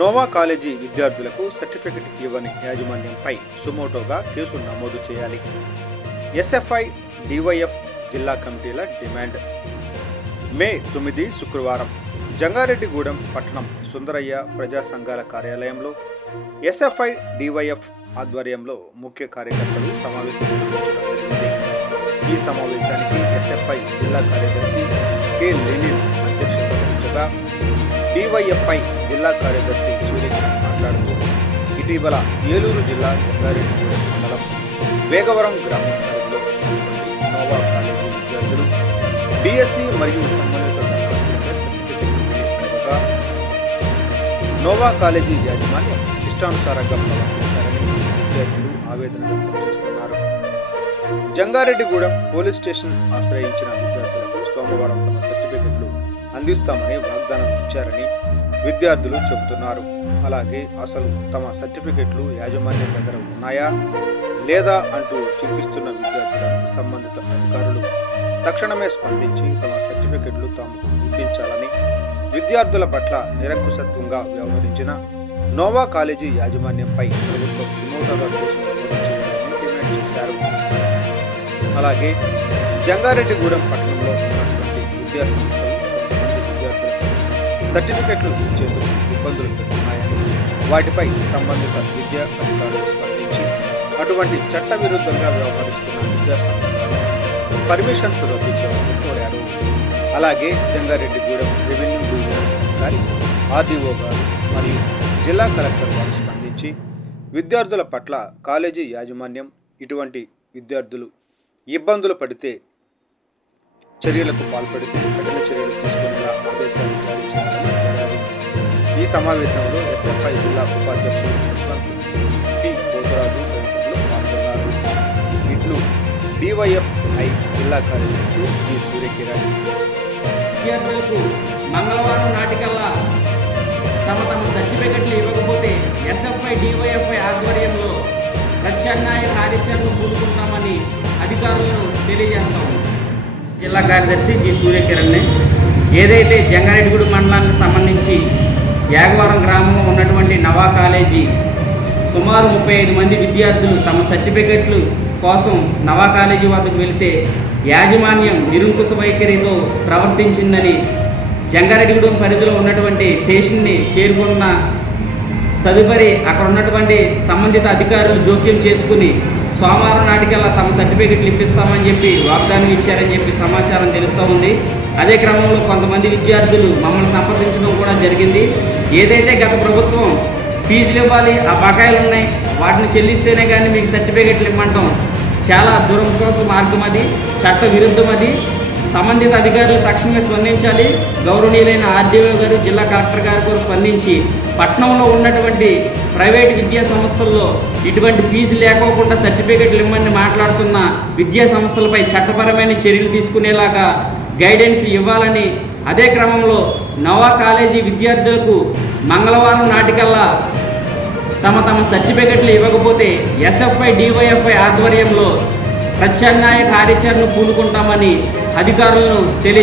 Noah college విద్యార్థులకు certificate ఇవ్వని యాజమాన్యంపై సుమోటోగా కేసు నమోదు చేయాలి. ఎస్ఎఫ్ఐ డివైఎఫ్ జిల్లా కమిటీల డిమాండ్. మే 9 శుక్రవారం జంగారెడ్డిగూడెం పట్టణం సుందరయ్య ప్రజా సంఘాల కార్యాలయంలో ఎస్ఎఫ్ఐ డివైఎఫ్ ఆధ్వర్యంలో ముఖ్య కార్యకర్తలు సమావేశం నిర్వహించడం జరిగింది. ఈ సమావేశానికి ఎస్ఎఫ్ఐ జిల్లా కార్యదర్శి కె లెనిన్ అధ్యక్షత వహించగా డివైఎఫ్ఐ జిల్లా కార్యదర్శి సూర్యకిరణ్ మాట్లాడుతూ ఇటీవల ఏలూరు జిల్లా జంగారెడ్డిగూడెం మండలం వేగవరం గ్రామం పరిధిలో నోవా కాలేజీ విద్యార్థులు డిఎస్సి మరియు సంబంధిత దరఖాస్తులపై సర్టిఫికెట్లు అడగగా నోవా కాలేజీ యాజమాన్యం ఇష్టానుసారంగా ప్రవర్తించారని విద్యార్థులు ఆవేదన వ్యక్తం చేస్తున్నారు. జంగారెడ్డిగూడెం పోలీస్ స్టేషన్ ఆశ్రయించిన విద్యార్థులకు సోమవారం తమ సర్టిఫికెట్లు అందిస్తామని వాగ్దానం ఇచ్చారని విద్యార్థులు చెబుతున్నారు. అలాగే అసలు తమ సర్టిఫికెట్లు యాజమాన్యం దగ్గర ఉన్నాయా లేదా అంటూ చింతిస్తున్న విద్యార్థులను సంబంధిత అధికారులు తక్షణమే స్పందించి తమ సర్టిఫికెట్లు తాము ఇప్పించాలని, విద్యార్థుల పట్ల నిరంకుశత్వంగా వ్యవహరించిన నోవా కాలేజీ యాజమాన్యంపై ప్రభుత్వం సుమోటోగా కేసు నమోదు చేయాలని డిమాండ్ చేశారు. అలాగే జంగారెడ్డిగూడెం పట్టణంలో ఉన్నటువంటి విద్యా సంస్థలు కొంతమంది విద్యార్థులకు సర్టిఫికెట్లు ఇచ్చేందుకు ఇబ్బందులు పెడుతున్నాయని, వాటిపై సంబంధిత విద్యా అధికారులు స్పందించి అటువంటి చట్టవిరుద్ధంగా వ్యవహరిస్తున్న విద్యా సంస్థలను పర్మిషన్స్ రద్దు చేయాలని కోరారు. అలాగే జంగారెడ్డిగూడెం రెవెన్యూ డివిజనల్ అధికారి ఆర్డీఓ గారు మరియు జిల్లా కలెక్టర్ వారు స్పందించి విద్యార్థుల పట్ల కాలేజీ యాజమాన్యం ఇటువంటి విద్యార్థులు ఇబ్బందులు పడితే చర్యలకు పాల్పడితే కఠిన చర్యలు తీసుకునేలా ఆదేశాలు జారీ చేయాలని కోరారు. ఈ సమావేశంలో ఎస్ఎఫ్ఐ జిల్లా ఉపాధ్యక్షులు యశ్వంత్ పి పోతరాజు తదితరులు పాల్గొన్నారు. ఇట్లు డివైఎఫ్ఐ జిల్లా కార్యదర్శి జి సూర్యకిరణ్. విద్యార్థులకు మంగళవారం నాటికల్లా తమ సర్టిఫికెట్లు ఇవ్వకపోతే ఎస్ఎఫ్ఐ డివైఎఫ్ఐ ఆధ్వర్యంలో ప్రత్యామ్నాయ కార్యాచరణ పూనుకుంటామని అధికారులను తెలియజేస్తాము. జిల్లా కార్యదర్శి జి సూర్యకిరణ్. ఏదైతే జంగారెడ్డిగూడెం మండలానికి సంబంధించి యాగవరం గ్రామంలో ఉన్నటువంటి నవా కాలేజీ సుమారు 35 మంది విద్యార్థులు తమ సర్టిఫికెట్లు కోసం నవా కాలేజీ వద్దకు వెళితే యాజమాన్యం నిరంకుశ వైఖరితో ప్రవర్తించిందని జంగారెడ్డిగూడెం పరిధిలో ఉన్నటువంటి స్టేషన్ని చేరుకున్న తదుపరి అక్కడ ఉన్నటువంటి సంబంధిత అధికారులు జోక్యం చేసుకుని సోమవారం నాటికల్లా తమ సర్టిఫికెట్లు ఇప్పిస్తామని చెప్పి వాగ్దానం ఇచ్చారని చెప్పి సమాచారం తెలుస్తూ ఉంది. అదే క్రమంలో కొంతమంది విద్యార్థులు మమ్మల్ని సంప్రదించడం కూడా జరిగింది. ఏదైతే గత ప్రభుత్వం ఫీజులు ఇవ్వాలి, ఆ బకాయిలు ఉన్నాయి, వాటిని చెల్లిస్తేనే కానీ మీకు సర్టిఫికెట్లు ఇమ్మంటాం చాలా దురదృష్ట మార్గం, అది చట్ట విరుద్ధం. అది సంబంధిత అధికారులు తక్షణమే స్పందించాలి. గౌరవనీయులైన ఆర్డీఓ గారు, జిల్లా కలెక్టర్ గారు కూడా స్పందించి పట్టణంలో ఉన్నటువంటి ప్రైవేటు విద్యా సంస్థల్లో ఇటువంటి ఫీజు లేకోకుండా సర్టిఫికెట్లు ఇవ్వమని మాట్లాడుతున్న విద్యా సంస్థలపై చట్టపరమైన చర్యలు తీసుకునేలాగా గైడెన్స్ ఇవ్వాలని, అదే క్రమంలో నవా కాలేజీ విద్యార్థులకు మంగళవారం నాటికల్లా తమ సర్టిఫికెట్లు ఇవ్వకపోతే ఎస్ఎఫ్ఐ డివైఎఫ్ఐ ఆధ్వర్యంలో ప్రత్యామ్నాయ కార్యాచరణ పూనుకుంటామని అధికారులను తెలియ